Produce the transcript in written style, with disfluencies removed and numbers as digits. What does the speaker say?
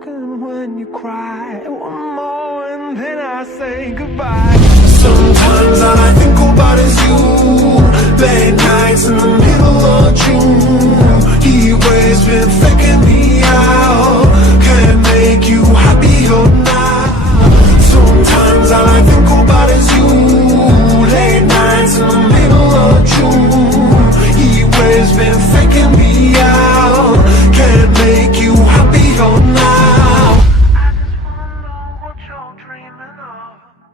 broken when you cry. One more and then I say goodbye. Sometimes all I think about is you. Late nights in the middle of June. He waves been faking me out. Can't make you happier now. Sometimes all I think about is you. Late nights in the middle of June. He waves been